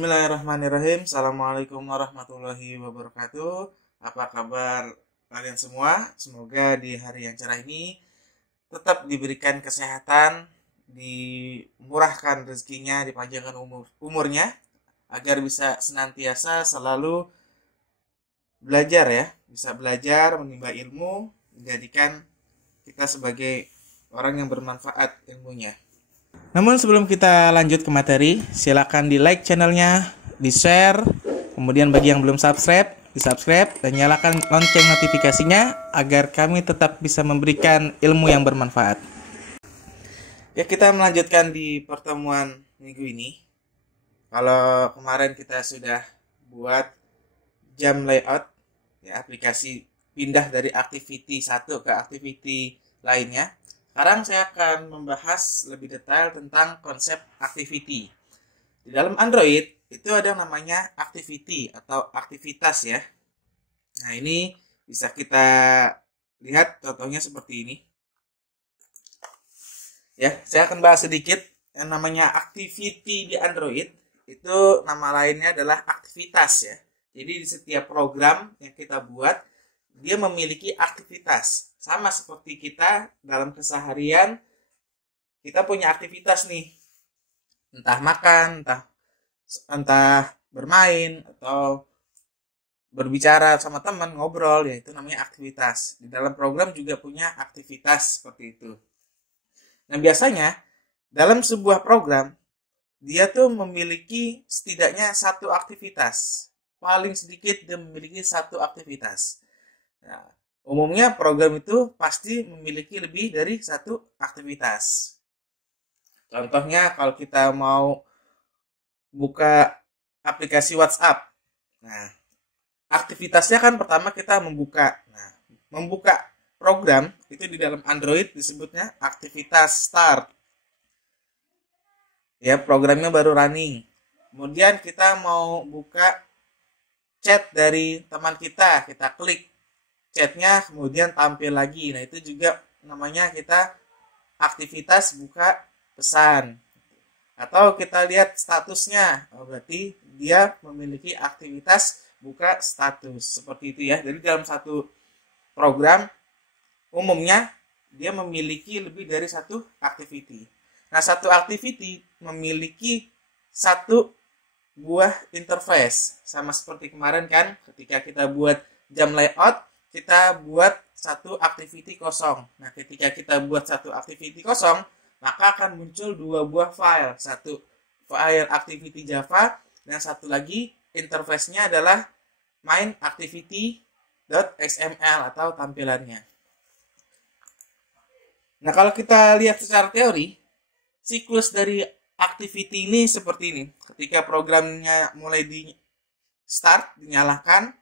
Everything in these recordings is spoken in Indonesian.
Bismillahirrahmanirrahim. Assalamualaikum warahmatullahi wabarakatuh. Apa kabar kalian semua? Semoga di hari yang cerah ini tetap diberikan kesehatan, dimurahkan rezekinya, dipanjangkan umurnya, agar bisa senantiasa selalu belajar ya, bisa belajar, menimba ilmu, menjadikan kita sebagai orang yang bermanfaat ilmunya. Namun sebelum kita lanjut ke materi, silakan di like channelnya, di share, kemudian bagi yang belum subscribe, di subscribe dan nyalakan lonceng notifikasinya agar kami tetap bisa memberikan ilmu yang bermanfaat. Ya, kita melanjutkan di pertemuan minggu ini. Kalau kemarin kita sudah buat jam layout, ya, aplikasi pindah dari activity satu ke activity lainnya. Sekarang saya akan membahas lebih detail tentang konsep activity. Di dalam Android itu ada yang namanya activity atau aktivitas ya. Nah, ini bisa kita lihat contohnya seperti ini. Ya, saya akan bahas sedikit yang namanya activity di Android. Itu nama lainnya adalah aktivitas ya. Jadi di setiap program yang kita buat, dia memiliki aktivitas. Sama seperti kita dalam keseharian, kita punya aktivitas nih. Entah makan, entah bermain, atau berbicara sama teman, ngobrol, ya itu namanya aktivitas. Di dalam program juga punya aktivitas seperti itu. Nah, biasanya dalam sebuah program, dia tuh memiliki setidaknya satu aktivitas. Paling sedikit dia memiliki satu aktivitas. Nah, umumnya program itu pasti memiliki lebih dari satu aktivitas. Contohnya kalau kita mau buka aplikasi WhatsApp. Nah, aktivitasnya kan pertama kita membuka. Nah, membuka program itu di dalam Android disebutnya aktivitas start. Ya, programnya baru running. Kemudian kita mau buka chat dari teman kita klik chatnya, kemudian tampil lagi. Nah, itu juga namanya kita aktivitas buka pesan. Atau kita lihat statusnya, berarti dia memiliki aktivitas buka status. Seperti itu ya. Jadi dalam satu program, umumnya dia memiliki lebih dari satu activity. Nah, satu activity memiliki satu buah interface. Sama seperti kemarin kan, ketika kita buat jam layout, kita buat satu activity kosong. Nah, ketika kita buat satu activity kosong, maka akan muncul dua buah file. Satu file activity Java, dan satu lagi interface-nya adalah main activity.xml atau tampilannya. Nah, kalau kita lihat secara teori, siklus dari activity ini seperti ini. Ketika programnya mulai di start, dinyalakan,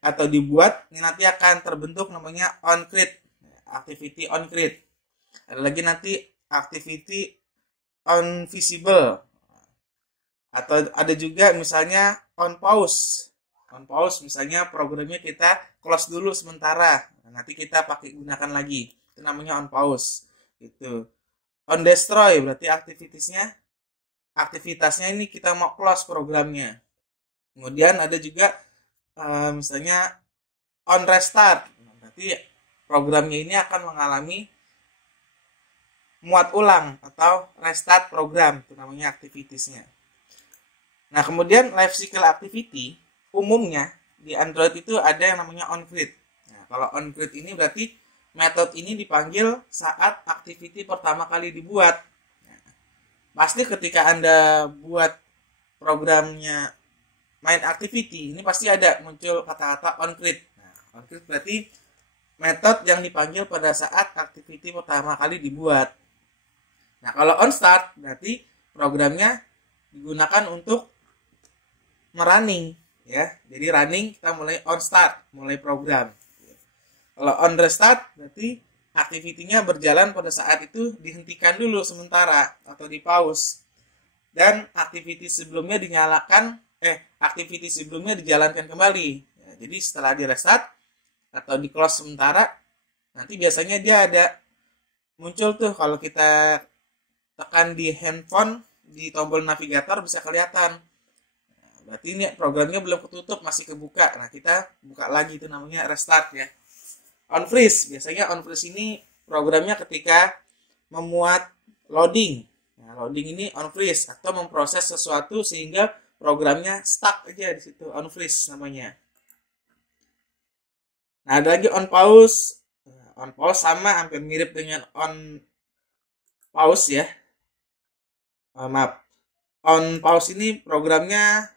atau dibuat, ini nanti akan terbentuk namanya onCreate, activity onCreate. Ada lagi nanti activity onVisible, atau ada juga misalnya onPause. OnPause misalnya programnya kita close dulu sementara, nanti kita pakai gunakan lagi, itu namanya onPause. Itu onDestroy, berarti aktivitasnya ini kita mau close programnya. Kemudian ada juga misalnya on restart, berarti programnya ini akan mengalami muat ulang atau restart program, itu namanya aktivitiesnya. Nah, kemudian life cycle activity umumnya di Android itu ada yang namanya onCreate. Nah, kalau onCreate ini berarti metode ini dipanggil saat activity pertama kali dibuat. Nah, pasti ketika Anda buat programnya main activity, ini pasti ada muncul kata-kata onCreate. Nah, onCreate berarti metode yang dipanggil pada saat activity pertama kali dibuat. Nah, kalau onStart berarti programnya digunakan untuk merunning ya. Jadi running kita mulai onStart, mulai program. Kalau onRestart berarti activity-nya berjalan pada saat itu dihentikan dulu sementara atau di pause. Dan activity sebelumnya dijalankan kembali. Ya, jadi setelah di restart atau di close sementara, nanti biasanya dia ada muncul tuh, kalau kita tekan di handphone di tombol navigator bisa kelihatan berarti ini programnya belum ketutup, masih kebuka. Nah, kita buka lagi, itu namanya restart ya. On freeze, biasanya on freeze ini programnya ketika memuat loading. Nah, loading ini on freeze atau memproses sesuatu sehingga programnya stuck aja di situ, on freeze namanya. Nah, ada lagi on pause. On pause sama hampir mirip dengan on pause ya. Maaf. On pause ini programnya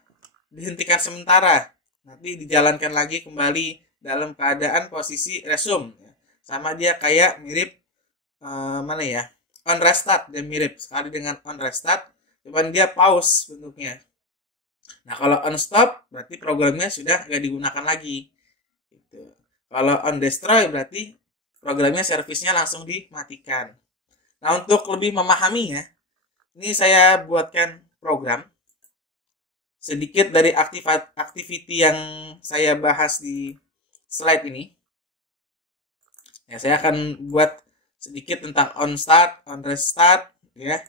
dihentikan sementara. Nanti dijalankan lagi kembali dalam keadaan posisi resume. Sama dia kayak mirip mana ya? On restart, dia mirip sekali dengan on restart, cuman dia pause bentuknya. Nah, kalau on stop berarti programnya sudah nggak digunakan lagi. Gitu. Kalau on destroy berarti programnya servisnya langsung dimatikan. Nah, untuk lebih memahaminya, ini saya buatkan program sedikit dari activity yang saya bahas di slide ini. Ya, saya akan buat sedikit tentang on start, on restart, ya,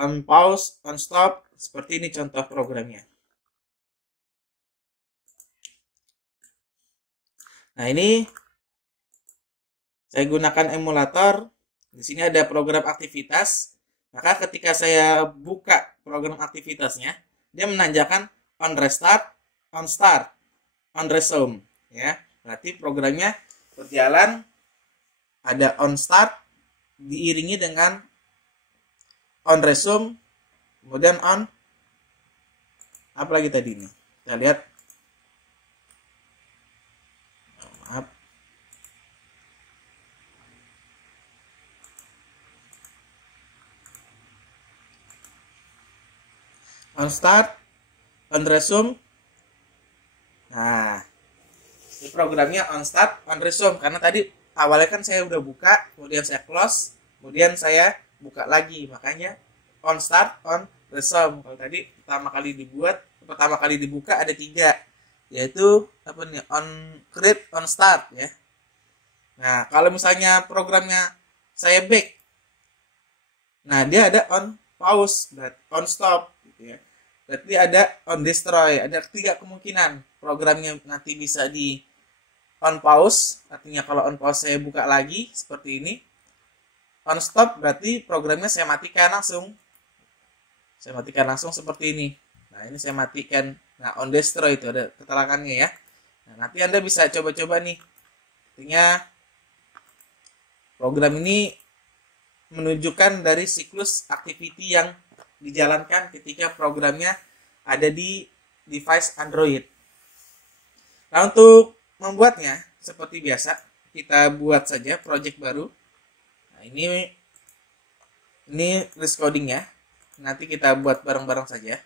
on pause, on stop. Seperti ini contoh programnya. Nah, ini saya gunakan emulator. Di sini ada program aktivitas. Maka ketika saya buka program aktivitasnya, dia menandakan on restart, on start, on resume, ya. Berarti programnya berjalan, ada on start diiringi dengan on resume, kemudian on apa lagi tadi nih? Kita lihat. Maaf. On start, on resume. Nah, ini programnya on start, on resume, karena tadi awalnya kan saya udah buka, kemudian saya close, kemudian saya buka lagi, makanya on start, on resume. Kalau tadi pertama kali dibuka ada 3, yaitu apa nih, on create, on start ya. Nah, kalau misalnya programnya saya back, nah dia ada on pause, on stop gitu ya. Berarti ada on destroy, ada 3 kemungkinan programnya nanti bisa di on pause, artinya kalau on pause saya buka lagi seperti ini. On stop berarti programnya saya matikan langsung. Saya matikan langsung seperti ini. Nah, ini saya matikan. Nah, on destroy itu ada keterangannya ya. Nah, nanti Anda bisa coba-coba nih. Artinya program ini menunjukkan dari siklus activity yang dijalankan ketika programnya ada di device Android. Nah, untuk membuatnya seperti biasa, kita buat saja project baru. Nah, ini list coding ya. Nanti kita buat bareng-bareng saja.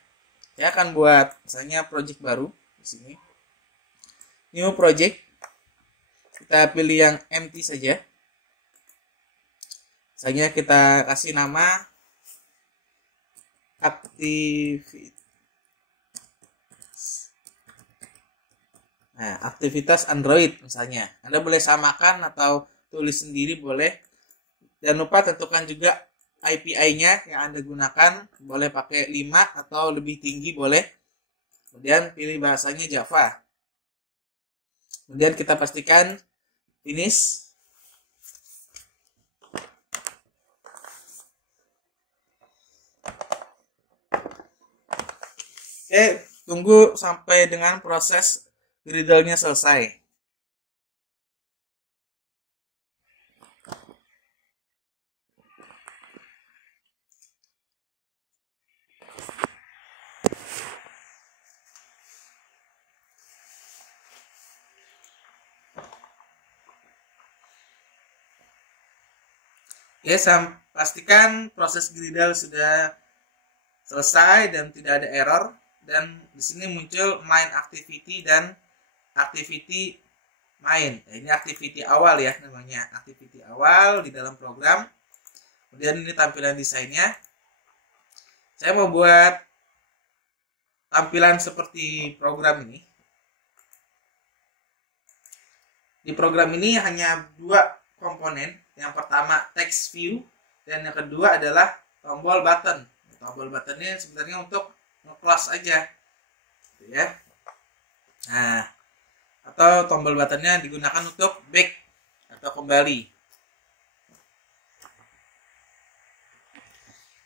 Saya akan buat misalnya project baru di sini. New project. Kita pilih yang empty saja. Misalnya kita kasih nama aktivitas. Nah, aktivitas Android misalnya. Anda boleh samakan atau tulis sendiri boleh. Jangan lupa tentukan juga API-nya yang Anda gunakan. Boleh pakai 5 atau lebih tinggi boleh. Kemudian pilih bahasanya Java. Kemudian kita pastikan finish. Oke, tunggu sampai dengan proses Gradle-nya selesai. Ya, pastikan proses Gradle sudah selesai dan tidak ada error. Dan di sini muncul main activity dan activity main. Nah, ini activity awal ya namanya, activity awal di dalam program. Kemudian ini tampilan desainnya. Saya mau buat tampilan seperti program ini. Di program ini hanya 2 komponen. Yang pertama text view dan yang kedua adalah tombol button. Tombol buttonnya sebenarnya untuk nge-close aja. gitu ya. Nah, atau tombol buttonnya digunakan untuk back atau kembali.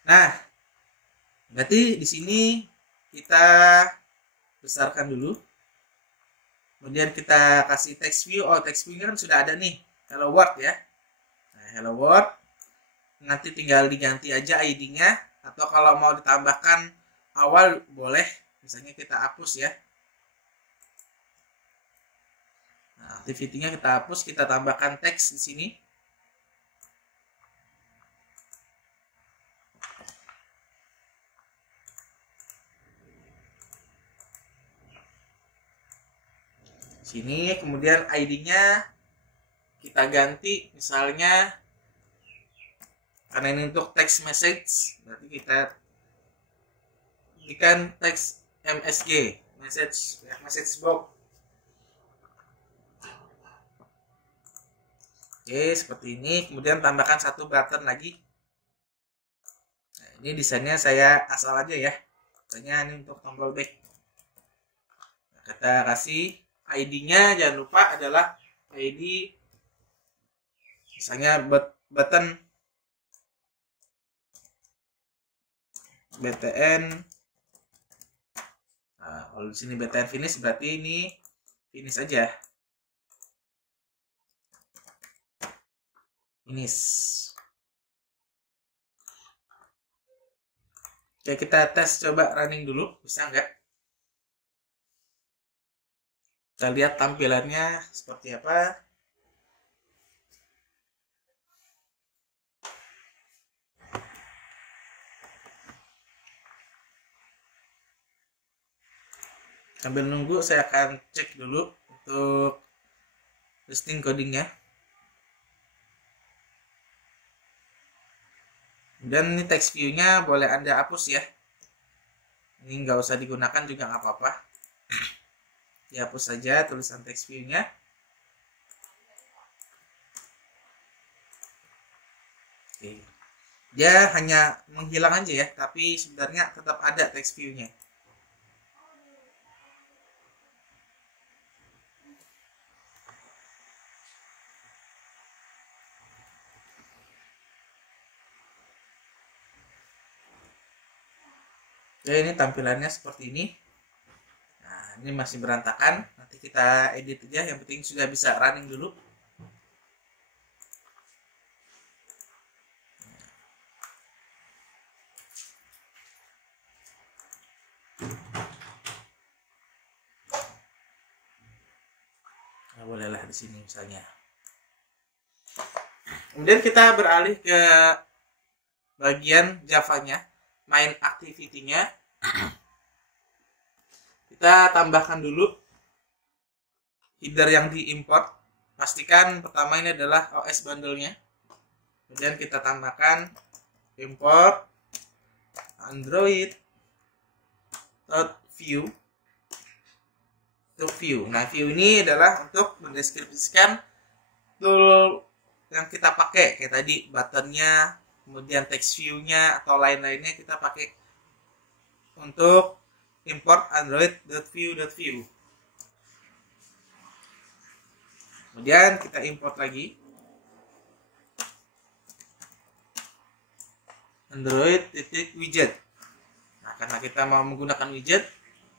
Nah, berarti di sini kita besarkan dulu. Kemudian kita kasih text view. Oh, text view kan sudah ada nih. Hello World ya. Nah, Hello World. Nanti tinggal diganti aja ID-nya. Atau kalau mau ditambahkan awal boleh. Misalnya kita hapus ya. Nah, activity-nya kita hapus. Kita tambahkan teks di sini. Sini kemudian ID-nya kita ganti, misalnya karena ini untuk text message, berarti kita berikan text MSG, message box. Oke, seperti ini. Kemudian tambahkan satu button lagi. Nah, ini desainnya saya asal aja ya. Misalnya ini untuk tombol back. Nah, kita kasih ID-nya, jangan lupa adalah ID misalnya button BTN. Nah, kalau di sini BTN finish berarti ini finish aja. Finish. Oke, kita tes coba running dulu, bisa nggak? Kita lihat tampilannya seperti apa. Sambil nunggu saya akan cek dulu untuk listing codingnya. Dan ini text view-nya boleh Anda hapus ya. Ini nggak usah digunakan juga nggak apa-apa. Dihapus saja tulisan text view-nya. Oke. Dia hanya menghilang aja ya, tapi sebenarnya tetap ada text view-nya. Oke, ini tampilannya seperti ini. Nah, ini masih berantakan. Nanti kita edit aja. Yang penting sudah bisa running dulu. Nah, bolehlah di sini misalnya. Kemudian kita beralih ke bagian Java-nya, main activity-nya. Kita tambahkan dulu header yang diimport. Pastikan pertama ini adalah OS bundle-nya. Kemudian kita tambahkan import Android.view to view. Nah, view ini adalah untuk mendeskripsikan tool yang kita pakai, kayak tadi buttonnya, kemudian text view-nya atau lain-lainnya kita pakai untuk import android.view.view. Kemudian kita import lagi android.widget. Nah, karena kita mau menggunakan widget,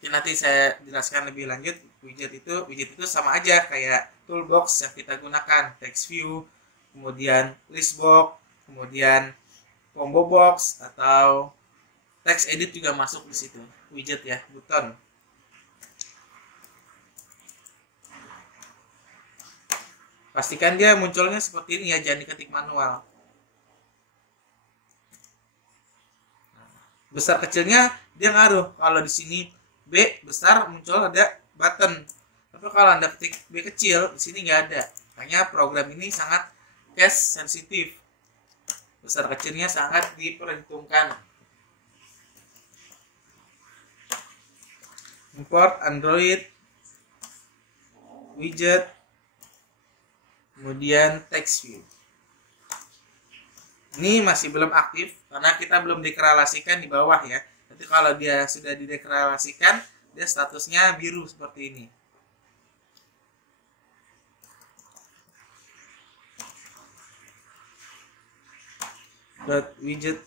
nanti saya jelaskan lebih lanjut. Widget itu sama aja kayak toolbox yang kita gunakan, text view, kemudian list box, kemudian combo box atau text edit juga masuk di situ. Widget ya, button. Pastikan dia munculnya seperti ini ya, jangan diketik manual. Besar kecilnya dia ngaruh. Kalau di sini B besar muncul ada button. Tapi kalau Anda ketik B kecil, di sini nggak ada. Makanya program ini sangat case sensitif. Besar kecilnya sangat diperhitungkan. Import Android widget, kemudian text view. Ini masih belum aktif karena kita belum deklarasikan di bawah ya. Nanti kalau dia sudah dideklarasikan dia statusnya biru seperti ini. .widget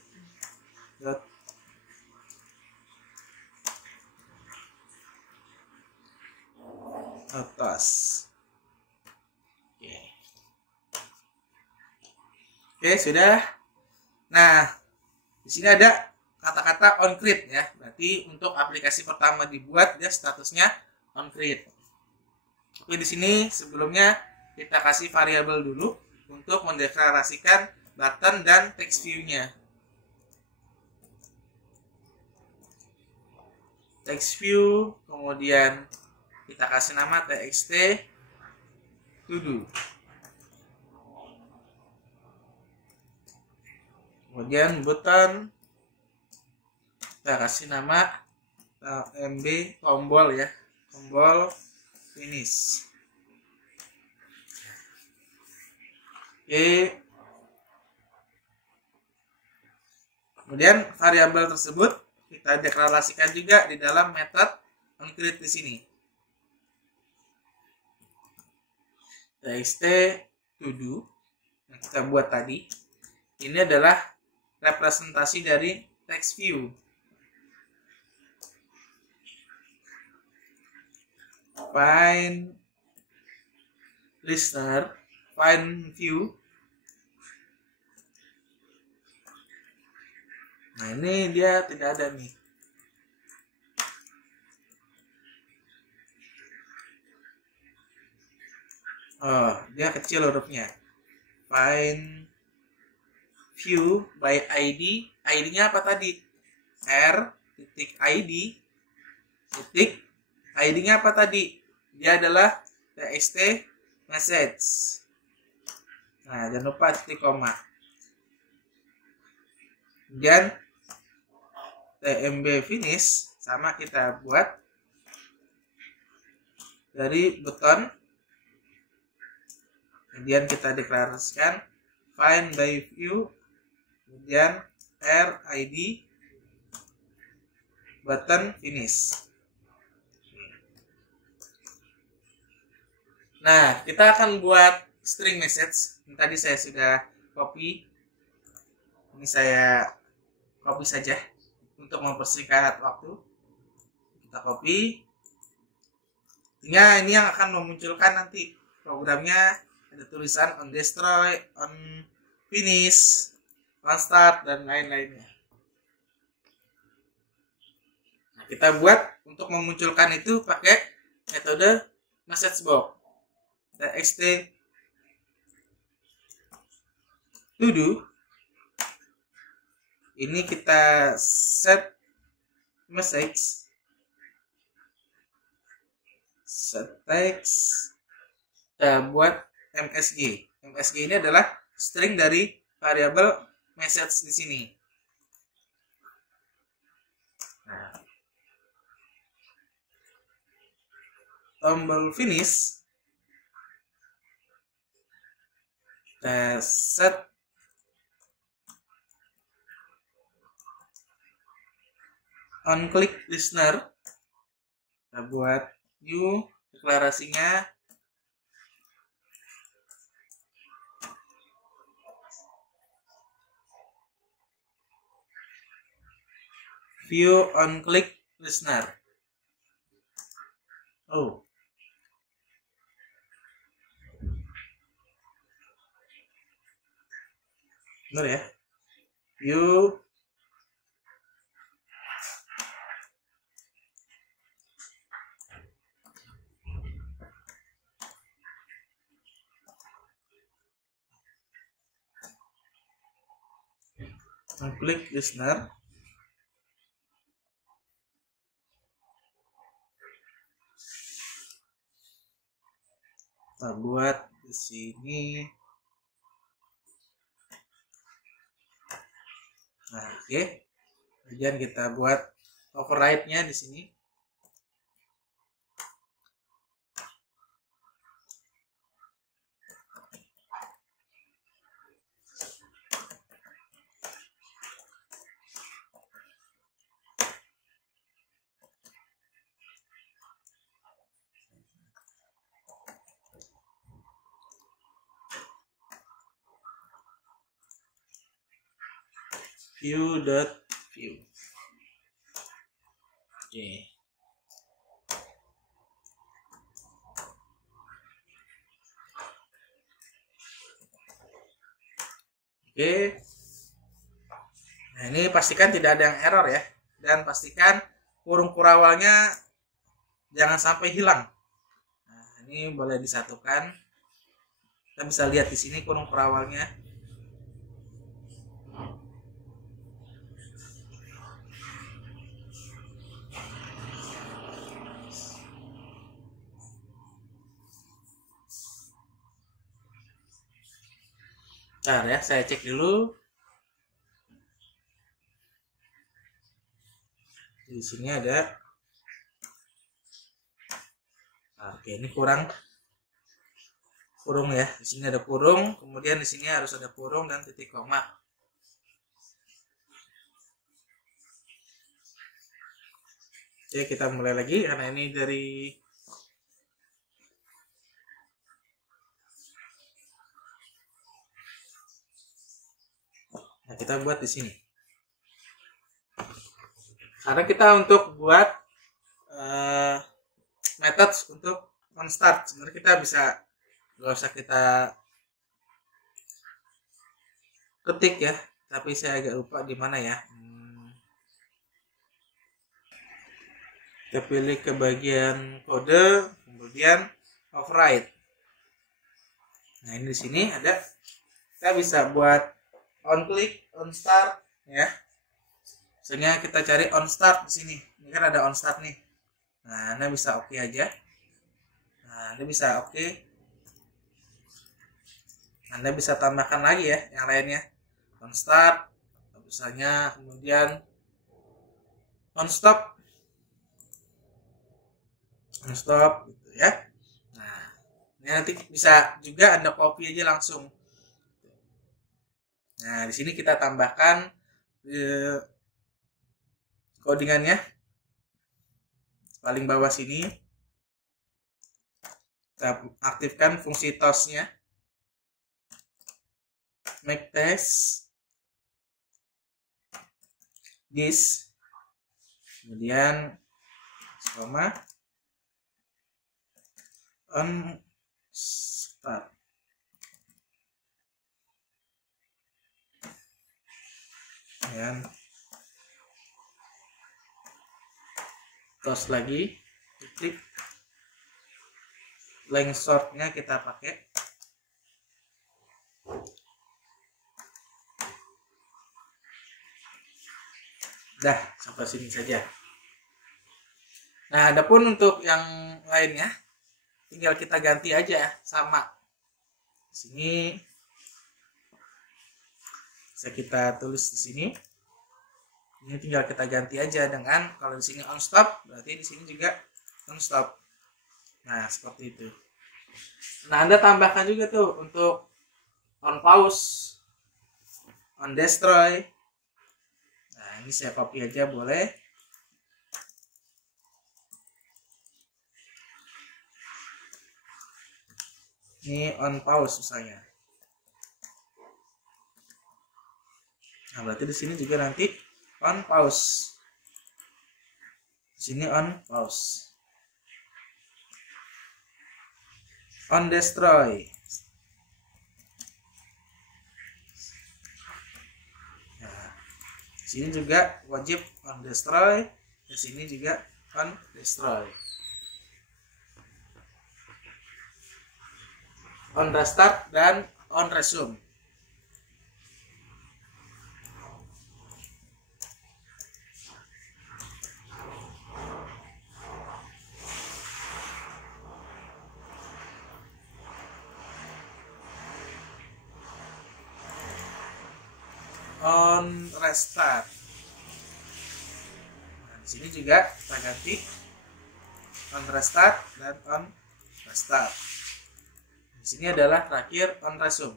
atas. Oke, sudah. Nah, di sini ada kata-kata onCreate ya. Berarti untuk aplikasi pertama dibuat dia statusnya onCreate. Oke, di sini sebelumnya kita kasih variabel dulu untuk mendeklarasikan button dan text view-nya. Text view, kemudian kita kasih nama txt to-do. Kemudian button kita kasih nama mb tombol ya, tombol finish. Oke. Kemudian variabel tersebut kita deklarasikan juga di dalam method onCreate di sini. Txt to-do yang kita buat tadi ini adalah representasi dari text view. Find listener, find view. Nah, ini dia tidak ada nih. Oh, dia kecil hurufnya. Find view by ID. ID-nya apa tadi? R.id. ID-nya apa tadi? Dia adalah txt message. Nah, jangan lupa titik koma. Kemudian tmb finish sama kita buat dari button. Kemudian kita deklarasikan find by view, kemudian rid button finish. Nah, kita akan buat string message. Yang tadi saya sudah copy. Ini saya copy saja untuk mempersingkat waktu. Kita copy. Ini yang akan memunculkan nanti programnya. Ada tulisan on destroy, on finish, on start, dan lain-lainnya. Nah, kita buat untuk memunculkan itu pakai metode message box. Txt to-do. Ini kita set message, set text, kita buat msg. Msg ini adalah string dari variabel message di sini. Nah, tombol finish kita set onClick listener. Kita buat new deklarasinya view onClick listener. Oh, benar ya, view onClick listener. Kita buat di sini. Nah, oke. Kemudian kita buat override-nya di sini. view. Oke. Oke. Nah, ini pastikan tidak ada yang error ya. Dan pastikan kurung kurawalnya jangan sampai hilang. Nah, ini boleh disatukan. Kita bisa lihat di sini kurung kurawalnya. Bentar ya, saya cek dulu. Di sini ada. Oke, ini kurung ya. Di sini ada kurung, kemudian di sini harus ada kurung dan titik koma. Oke, kita mulai lagi karena ini dari Nah, kita buat di sini. Karena kita untuk buat metode untuk on start, sebenarnya kita bisa nggak usah kita ketik ya, tapi saya agak lupa di mana ya. Kita pilih ke bagian kode, kemudian override. Nah, ini di sini ada, kita bisa buat on click, on start ya. Misalnya kita cari on start di sini. Ini kan ada on start nih. Nah, Anda bisa oke aja. Nah, Anda bisa oke. Anda bisa tambahkan lagi ya yang lainnya. On start, misalnya, kemudian on stop. On stop gitu ya. Nah, ini nanti bisa juga Anda copy aja langsung. Nah, di sini kita tambahkan codingannya. Paling bawah sini. Kita aktifkan fungsi toast-nya. Make test this. Kemudian koma on start. Dan toast lagi, klik length short-nya kita pakai. Dah, sampai sini saja. Nah, adapun untuk yang lainnya tinggal kita ganti aja sama. Di sini bisa kita tulis di sini. Ini tinggal kita ganti aja dengan, kalau di sini on stop, berarti di sini juga on stop. Nah, seperti itu. Nah, Anda tambahkan juga tuh untuk on pause, on destroy. Nah, ini saya copy aja boleh. Ini on pause misalnya. Nah, berarti di sini juga nanti on pause. Di sini on pause. On destroy. Nah, di sini juga wajib on destroy. Di sini juga on destroy. On restart dan on resume. On restart. Nah, di sini juga kita ganti on restart dan on restart. Di sini adalah terakhir on resume.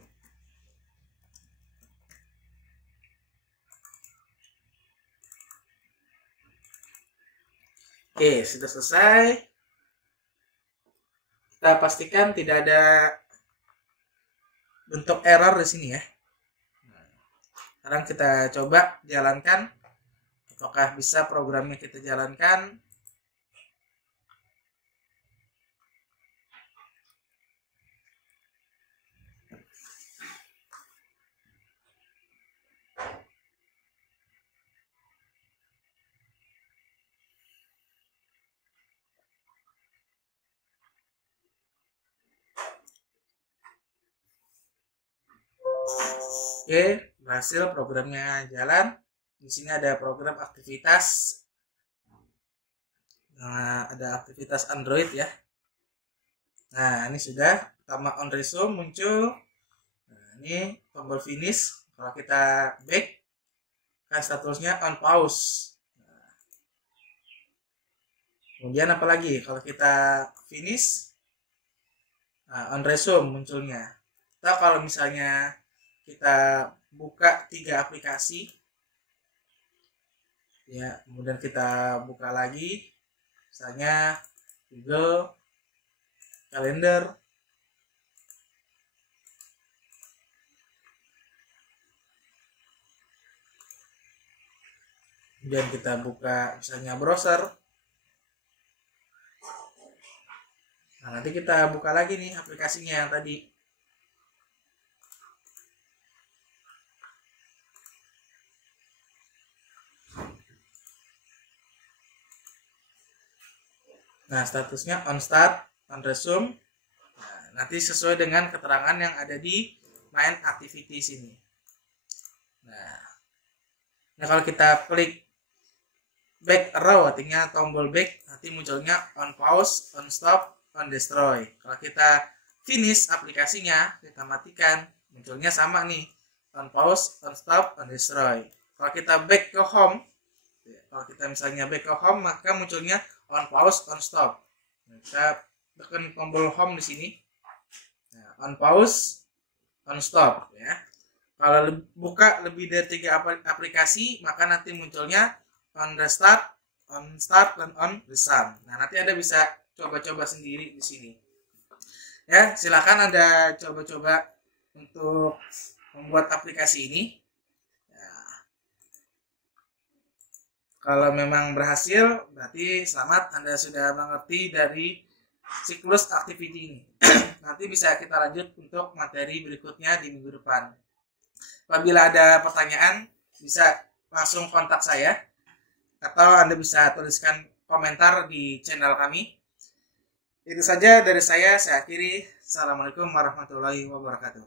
Oke, sudah selesai. Kita pastikan tidak ada bentuk error di sini ya. Sekarang kita coba jalankan. Apakah bisa programnya kita jalankan? Oke, berhasil programnya jalan. Di sini ada program aktivitas. Nah, ada aktivitas Android ya. Nah, ini sudah pertama on resume muncul. Nah, ini tombol finish. Kalau kita back, kan statusnya on pause. Nah, kemudian apa lagi? Kalau kita finish, on resume munculnya. Atau kalau misalnya kita buka 3 aplikasi, ya, kemudian kita buka lagi, misalnya Google Calendar, kemudian kita buka misalnya browser. Nah, nanti kita buka lagi nih aplikasinya yang tadi. Nah, statusnya on start, on resume. Nah, nanti sesuai dengan keterangan yang ada di main activity sini. Nah, kalau kita klik back arrow, artinya tombol back, nanti munculnya on pause, on stop, on destroy. Kalau kita finish aplikasinya, kita matikan, munculnya sama nih, on pause, on stop, on destroy. Kalau kita back ke home, kalau kita misalnya back ke home, maka munculnya on pause, on stop. Nah, kita tekan tombol home di sini. Nah, on pause, on stop ya. Kalau buka lebih dari 3 aplikasi, maka nanti munculnya on restart, on start, dan on resume. Nah, nanti Anda bisa coba-coba sendiri di sini. Ya, silakan Anda coba-coba untuk membuat aplikasi ini. Kalau memang berhasil, berarti selamat, Anda sudah mengerti dari siklus activity ini. Nanti bisa kita lanjut untuk materi berikutnya di minggu depan. Apabila ada pertanyaan, bisa langsung kontak saya, atau Anda bisa tuliskan komentar di channel kami. Itu saja dari saya akhiri. Assalamualaikum warahmatullahi wabarakatuh.